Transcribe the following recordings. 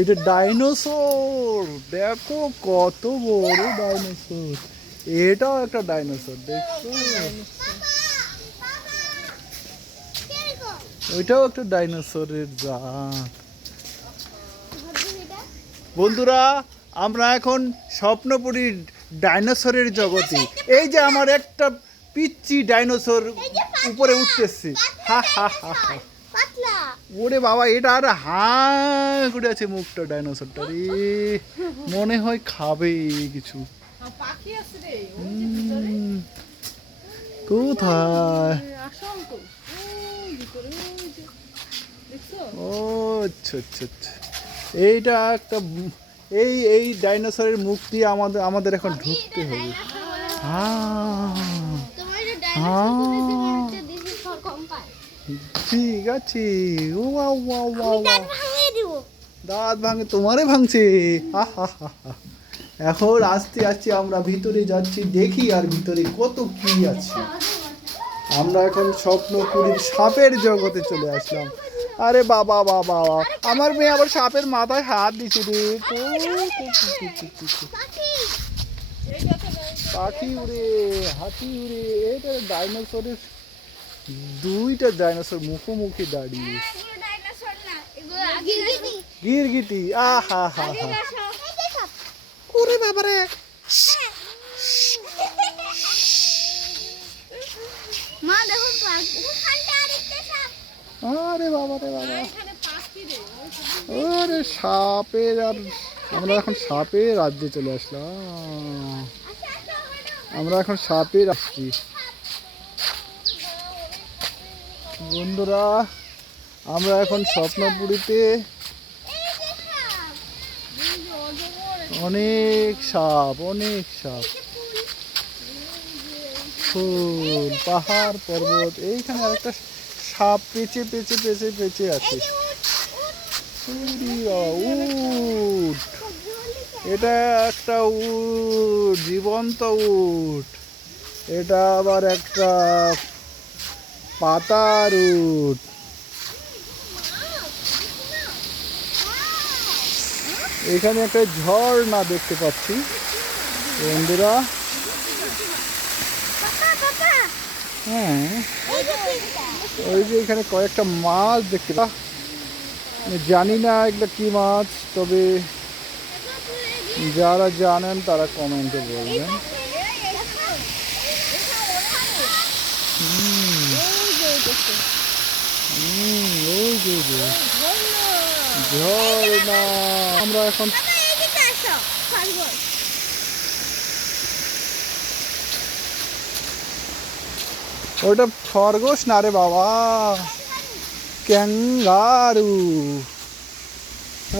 এটা ডাইনোসর, দেখো কত বড় ডাইনোসর। এটাও একটা ডাইনোসর, দেখছো? ওইটাও একটা ডাইনোসরের জাত। বন্ধুরা, আমরা এখন স্বপ্নপুরী ডাইনোসরের জগতে। এই যে আমার একটা পিচ্চি ডাইনোসর উপরে উঠতেছে। হা হা হা হা। ওরে বাবা, এটা আর হা করে আছে মুখটা ডাইনোসরটা রে, মনে হয় খাবে কিছু। কোথায়? ও আচ্ছা আচ্ছা আচ্ছা, এইটা একটা, এই এই ডাইনোসরের মুখ দিয়ে আমাদের এখন ঢুকতে হবে। ঠিক আছে। ও দাঁত ভাঙে, তোমারে ভাঙছে। এখন আস্তে আস্তে আমরা ভিতরে যাচ্ছি, দেখি আর ভিতরে কত কি আছে। আমরা এখন স্বপ্নপুরীর সাপের জগতে চলে আসলাম। আরে বাবা বাবা, আমার মেয়ে আবার সাপের মাথায় হাত দিচ্ছে রে। পাখি উড়ে, হাতি উড়ে, এটা ডাইনোসরের, দুইটা ডাইনোসর মুখোমুখি দাঁড়িয়ে। গিরগিটি, আহা হা হা। ওরে বাবারে, আরে বাবা রে বাবা, ওরে সাপের, আর আমরা এখন সাপের রাজ্যে চলে আসলাম। আমরা এখন সাপের আসছি। বন্ধুরা, আমরা এখন স্বপ্নপুরীতে। অনেক সাপ, অনেক সাপ, ফুল, পাহাড়, পর্বত। এইখানে আরেকটা সাপ পেঁচে পেঁচে পেঁচে পেঁচে আছে। উট, এটা একটা উট, জীবন্ত উট। এটা আবার একটা পাতার উট। এখানে একটা ঝর্ণা দেখতে পাচ্ছি বন্ধুরা। হ্যাঁ, ওই যে এখানে কয়েকটা মাছ দেখতে পাচ্ছি, জানি না এগুলো কি মাছ, তবে যারা জানেন তারা কমেন্টে বলবেন। ঝর্ণা। আমরা এখন ওটা খরগোশ না রে বাবা, ক্যাঙ্গারু।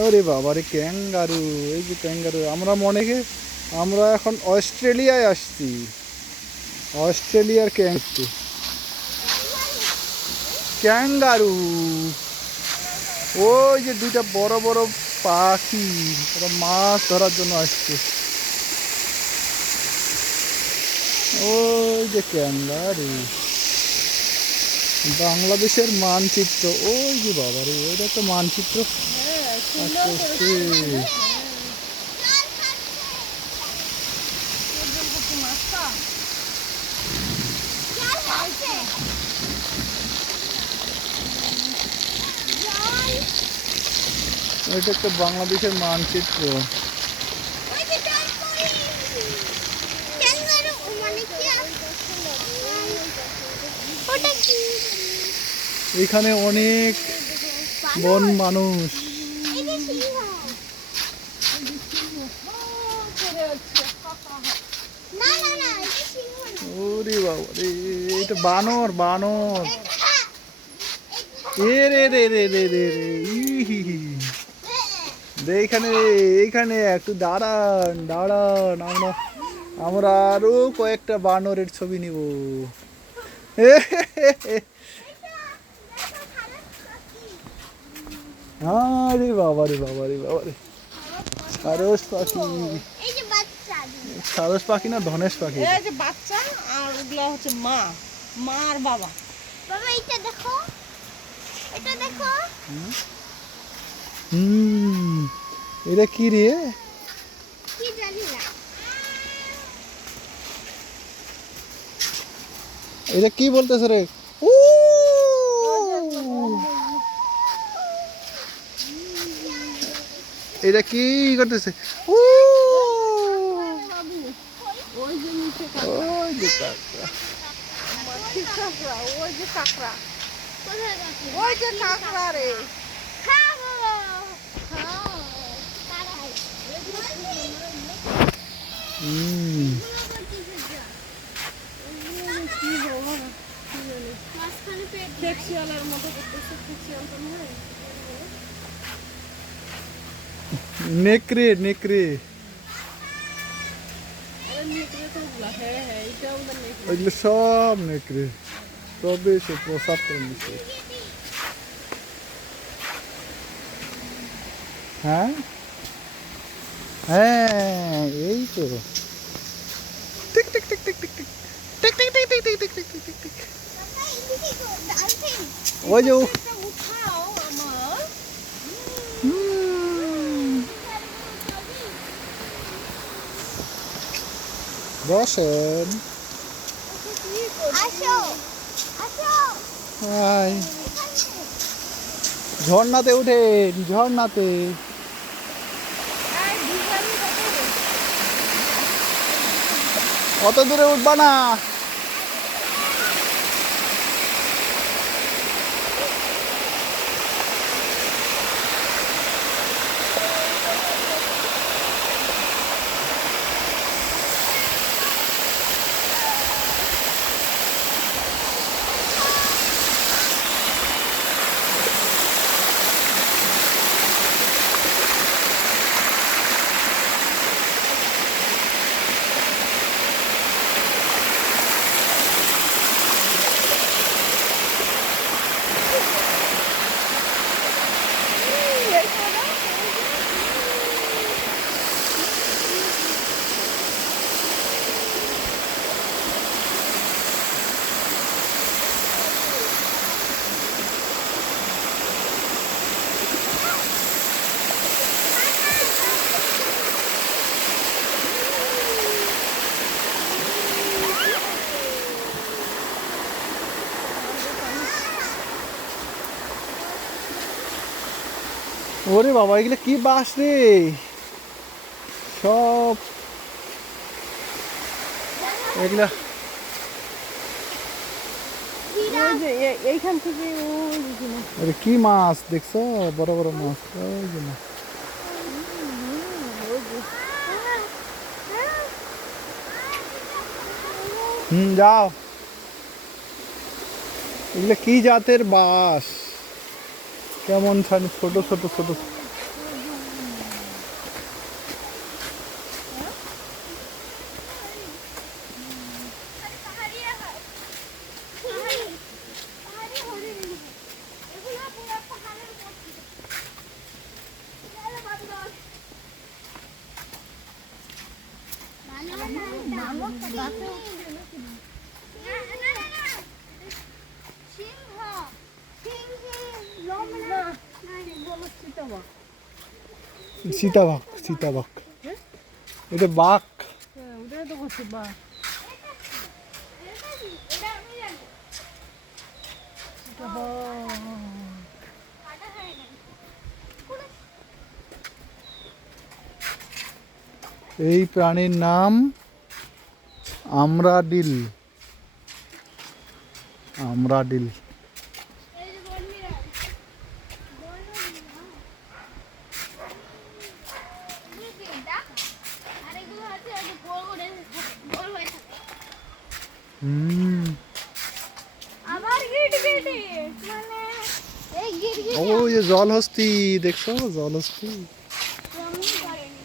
আরে বাবা রে, ক্যাঙ্গারু, এই যে ক্যাঙ্গারু। আমরা এখন অস্ট্রেলিয়ায় আসছি, অস্ট্রেলিয়ার ক্যাঙ্গারু। ওই যে দুইটা বড় বড় পাখি, ওরা মাছ ধরার জন্য আসছে। ওই যে ক্যাঙ্গারু, বাংলাদেশের মানচিত্র। ওই যে বাবা রে, ওইটা তো মানচিত্র। এটা একটা বাংলাদেশের মানচিত্র। এখানে অনেক বন মানুষ। ওরে বাবা রে, এটা বানর, বানর। এ রে রে রে রে রে রে, এইখানে এইখানে একটু দাঁড়ান দাঁড়ান, আমরা আরো কয়েকটা বানরের ছবি নিব। আরে বাবা রে বাবা রে বাবা রে, সারস পাখি। সারস পাখি না ধনেশ পাখি? এই যে বাচ্চা, আর ওগুলা হচ্ছে মা, মা আর বাবা। বাবা এটা দেখো, এটা দেখো। এটা কি রে? কি জানি না। এটা কি বলতেছে রে? এটা কি করতেছে? ওই যে নিচে ওই যে কাকড়া। কাঁকড়া, ওই যে কাঁকড়া, কোথায় যাচ্ছে? ওই যে কাঁকড়া রে। খাবো। খাও। তাড়াই। কি বাবা, মাঝখানে পেট ফেক্সিয়ালের মতো করতেছে, ফেক্সিয়াল তো নয়। নেকড়ে নেকড়ে, আরে নেকড়ে তো ওগুলা, হ্যাঁ হ্যাঁ, এটা ওদের নেকড়ে। ওইগুলো সব নেকড়ে, তবে সে প্রসাব করে দিচ্ছে। হ্যাঁ হ্যাঁ, এই তো। Tick tick tick tick tick tick tick tick tick tick tick tick tick tick tick. ওই যে এটা উঠাও আমার। বসেন। আসো, আসো। হাই, ঝর্ণাতে উঠেন, ঝর্ণাতে। অত দূরে উঠবা না। ওরে বাবা, এগুলো কি বাস রে সব, এগুলা ওই যে এইখান থেকে ওই যে আরে কি মাছ দেখছো? বড় বড় মাছ, ওই যে মাছ। যাও। এগুলো কি জাতের বাস? কেমন ছোট ছোট ছোট। সীতাবাঘ, সীতাবাঘ। এটা বাঘ। ওটাই তো করছে বা। এই প্রাণীর নাম আমরাডিল। আমরাডিল। আবার গিরগিটি, মানে এই গিরগিটি ওই যে জলহস্তি দেখছো? জলহস্তি জন্মই করেনি।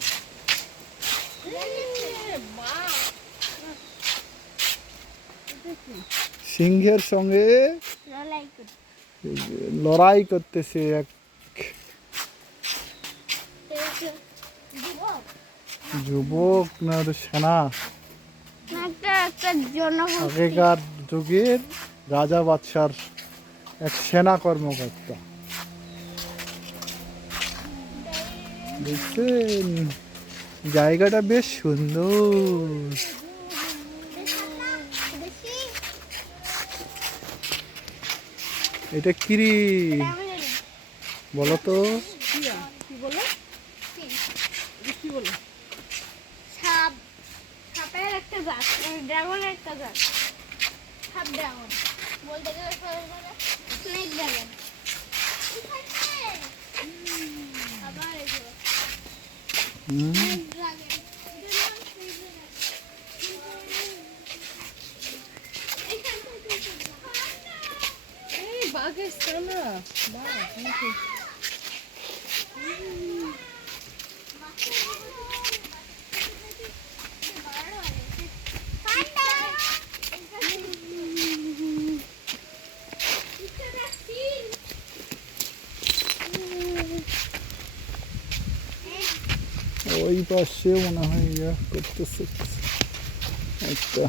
সিংহের সঙ্গে লড়াই করতে। লড়াই করতেছে এক যুবক যুবক না তো সেনা। না একটা জনগোষ্ঠী। আগেকার যুগের রাজা বাদশার এক সেনা কর্মকর্তা। দেখছেন জায়গাটা বেশ সুন্দর। বেশি এটা কিরি আমি জানি। বলো তো? কি বলে? এটা কি বলে? সাপ, সাপের একটা জাত, ড্রাগনের একটা জাত। সাপ ড্রাগন বলতে গেলে স্নেক ড্রাগন। আবার এগুলো হুম, স্নেক ড্রাগন। এই বাঘের ছানা। বাঘ নাকি? ওই পাশে মনে হয় ইয়া করতেছে একটা।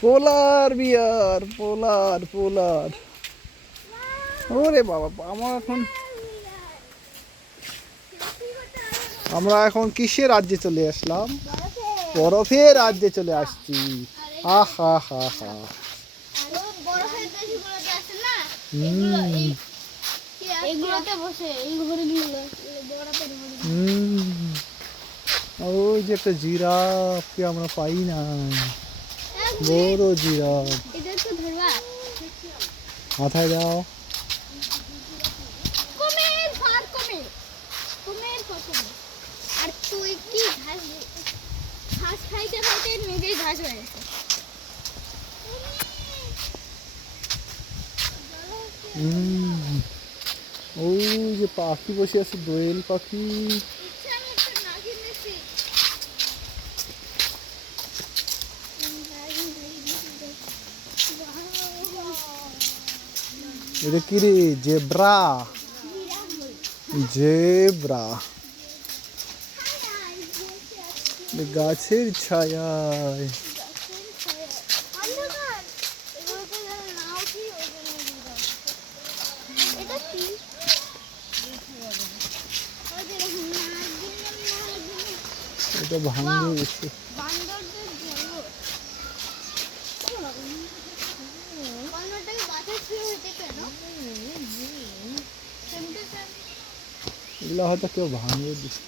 পোলার বিয়ার, পোলার পোলার। ওরে বাবা, আমরা এখন কিসের রাজ্যে চলে আসলাম? বরফের রাজ্যে চলে আসছি। হা হা হা হা। এগুলোতে বসে এই ঘড়িগুলো বরফের ঘড়ি। ওই যে একটা জিরাফকে আমরা পাই না, বড় জিরাফ। এটা তো ধরবা মাথায় দাও। কুমির ফার কুমির কুমির পছন্দ। আর তুই কি ঘাস ঘাস খাইতে খাইতে নিজেই ঘাস হয়ে গেছে। ওই যে পাখি বসে আছে, দোয়েল পাখি। ইচ্ছা আমি একটা নাগিন দেখছি। এটা কি রে? Zebra, zebra. গাছের ছায়ায়। অন্ধকার এগুলোতে যেন না উঠি ওই জন্য এগুলো আছে। এটা কি? ওই যে নাগিন এটা ভাঙে গেছে। বান্দরদের জঙ্গল। বান্দরটাকে বাতাস শুরু হইতে কেন? টেম্পারেচার এগুলো হয়তো কেউ ভাঙে দিচ্ছে,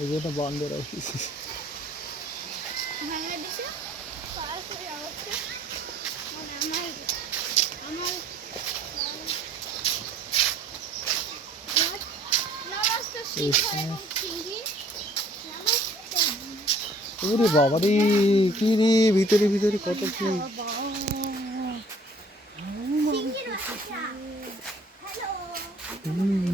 এই জন্য বান্দর আসছে। ভাঙা দিছে সরাসরি অবস্থা মানে আমার আমার নমস্কার সিংহ এবং চিংড়ি। নমস্কার ওরে বাবা রে, কি রে ভিতরে ভিতরে কত কি। চিংড়ির বাচ্চা। হ্যালো হুম,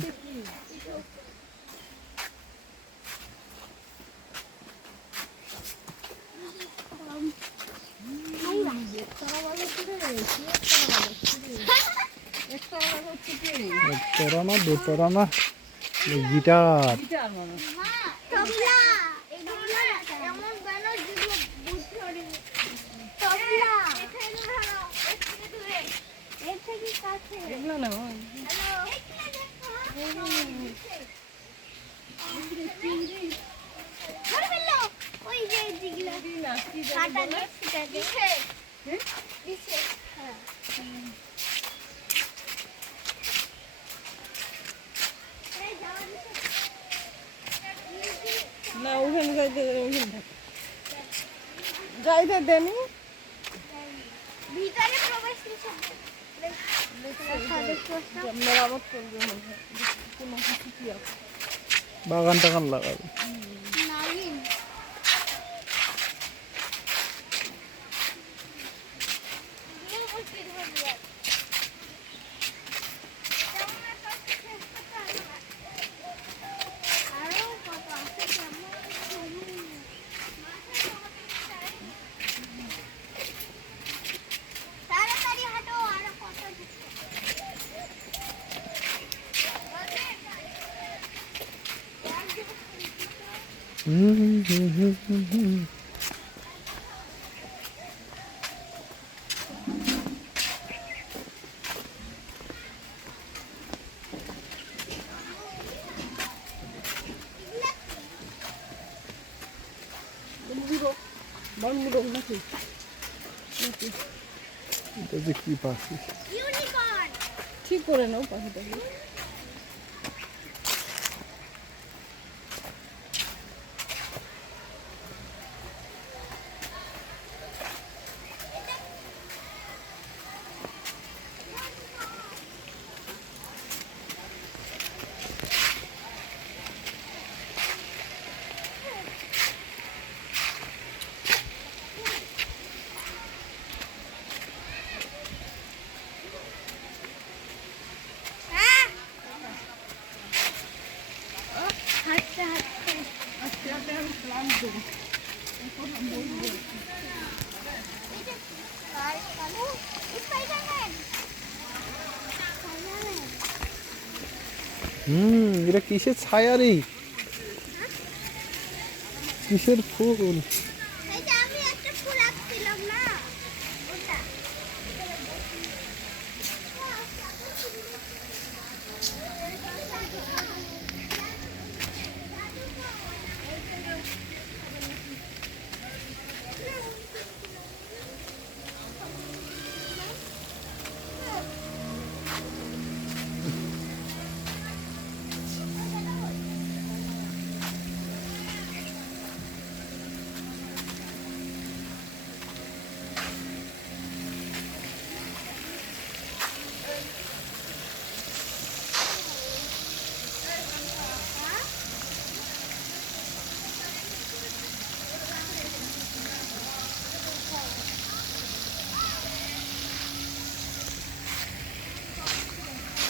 একতরা না দুতরা না, গিটার। মা তবলা এগুলো এমন ব্যানার যেগুলো বুঝতে পারি তবলা এখানে ধরো এখানে দূরে এর থেকে কাছে এগুলো না হ্যালো এখানে দেখো ধরে ফেললো ওই যে যেগুলো কাটা দিয়ে সেটা দিছে দিছে হ্যাঁ এই যাওয়া দিছে না ওখানে যাইতে ওখানে থাক যাইতে দেনি ভিতরে প্রবেশ নিষেধ মেরামত করবে কোনো কিছু কি আছে বাগান টাগান লাগাবে। নাগিন আরো কত আছে কেমন তাড়াতাড়ি হাঁটো আরো কত বনমুরগ নাকি এটা যে কি পাখি? ইউনিকর্ন ঠিক করে নাও পাখিটাকে। হাঁটতে হাঁটতে আজকে রাতে আমি ক্লান্ত। আর কালো স্পাইডারম্যান এটা কিসের ছায়া রে? কিসের ফুল?